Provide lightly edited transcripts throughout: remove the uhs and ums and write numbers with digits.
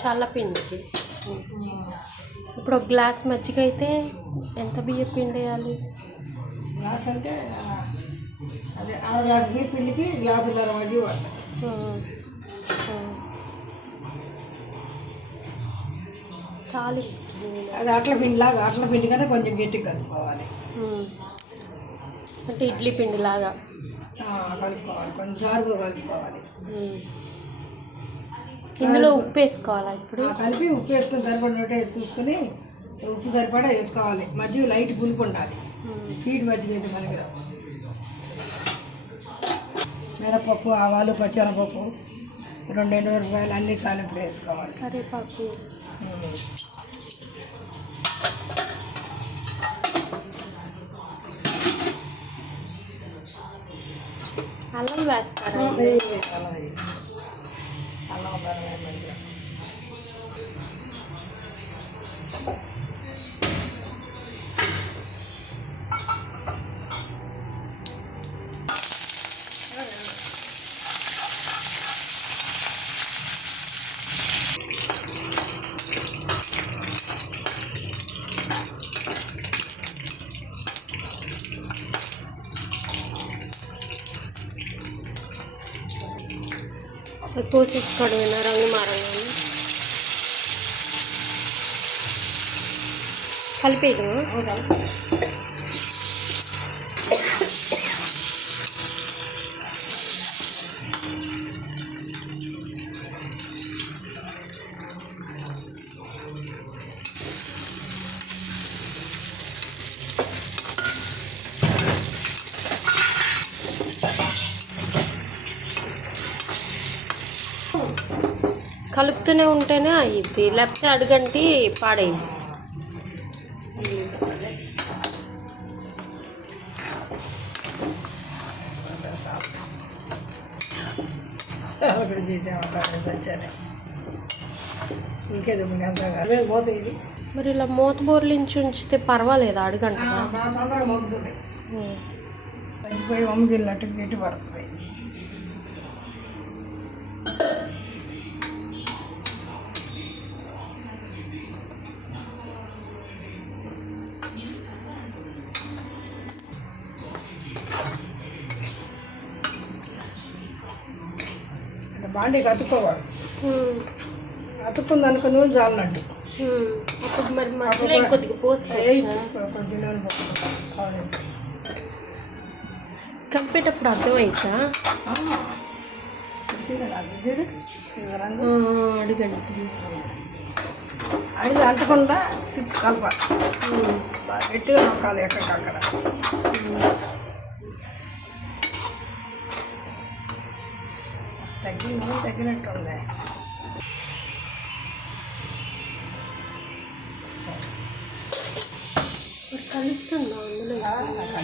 చల్ల పిండికి. ఇప్పుడు ఒక గ్లాస్ మజ్జిగ అయితే ఎంత బియ్యం పిండి వేయాలి? గ్లాస్ అంటే అదే 6 గ్లాసు బియ్యం పిండికి గ్లాసున్నర మజ్జిగ పడుతుంది. చాలు. అది అట్ల పిండిలాగా, అట్ల పిండి కన్నా కొంచెం గట్టిగా కలుపుకోవాలి. అంటే ఇడ్లీ పిండిలాగా కలుపుకోవాలి, కొంచెం జారుగా కలుపుకోవాలి. ఇందులో ఉప్పు వేసుకోవాలా? ఇప్పుడు కలిపి ఉప్పు వేసుకుని సరిపడా నోటే చూసుకుని ఉప్పు సరిపడా వేసుకోవాలి. మజ్జిగ లైట్ పులుపు ఉండాలి. హీట్ మజ్జిగ అయితే మనకి రావు. మినపప్పు, ఆవాలు, పచ్చెనపప్పు, 2 ఎండుమిరపకాయలు అన్నీ తాలింపులు వేసుకోవాలి. కరివేపాకు, అల్లం వేస్తారా? అల్లం పోసేసుకోవడమేనా రంగు మారంగానే? కలిపేయడం. కలుపుతూనే ఉంటేనే అయ్యిద్ది, లేకపోతే అడుగంటి పాడైంది. ఇంకేదో పోతుంది. మరి ఇలా మూత బోర్లించి ఉంచితే పర్వాలేదు, అడుగంట తొందరగా మగ్గుతుంది. తగ్గిపోయి వమ్మిగిలినట్టు గట్టి పడుతుంది. బాండీకి అతుక్కోవాలి. అతుక్కుంది అనుకో నూనె చాలినట్టు. అప్పుడు మరి మధ్యలో కొద్దిగా కొంచెం నూనె పోసుకోవాలి. కలిపేటప్పుడు అర్థమైందా? అడుగండి అడిగి అంటకుండా కలపాలి. గట్టిగా నొక్కాలి ఎక్కడికక్కడ. తగ్గినట్టు ఉంది. కలుస్తుందా అందులో?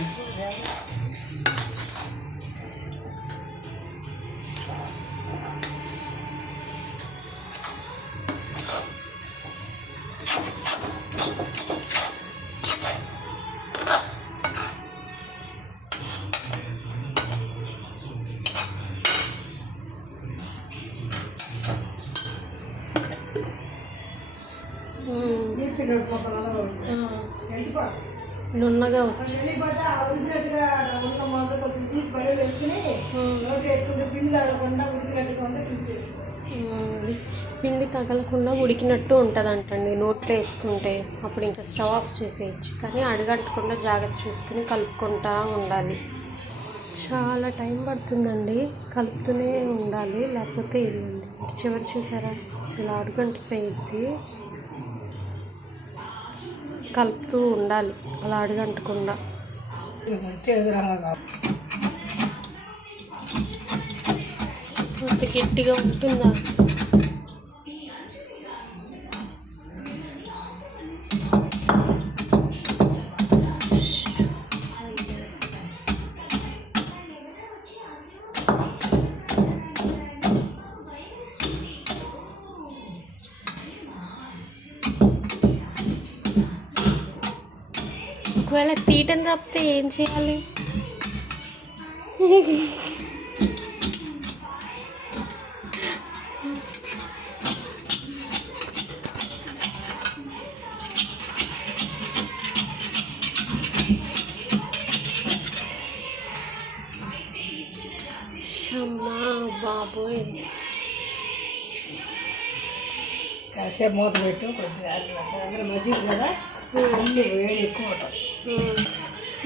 నున్నగా పిండి తగలకుండా ఉడికినట్టు ఉంటుంది అంటండి నోట్లో వేసుకుంటే. అప్పుడు ఇంకా స్టవ్ ఆఫ్ చేసేయచ్చు. కానీ అడుగంటకుండా జాగ్రత్త చూసుకుని కలుపుకుంటూ ఉండాలి. చాలా టైం పడుతుందండి, కలుపుతూనే ఉండాలి, లేకపోతే ఇల్లండి. చివరి చూసారా ఇలా అడుగంటిపోయిద్ది. కలుపుతూ ఉండాలి అలా అడుగంటకుండా. అంత గట్టిగా ఉంటుందా? ఒకవేళ తీటని రాపితే ఏం చేయాలి? అమ్మా బాబోయ్. కాసేపు మూత పెట్టు కొద్దిగా అందులో మజ్జిగ కదా అన్ని వేడి ఎక్కువ ఉంటుంది.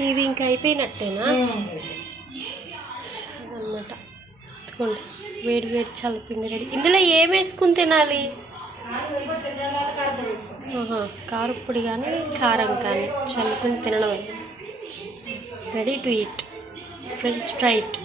ఇవి ఇంకా అయిపోయినట్టేనా అన్నమాట. వేడి వేడి చల్లపిండి రెడీ. ఇందులో ఏం వేసుకుని తినాలి? కారపొడి కానీ కారం కానీ చల్లుకుని తినడమే. Ready to eat friends, try it.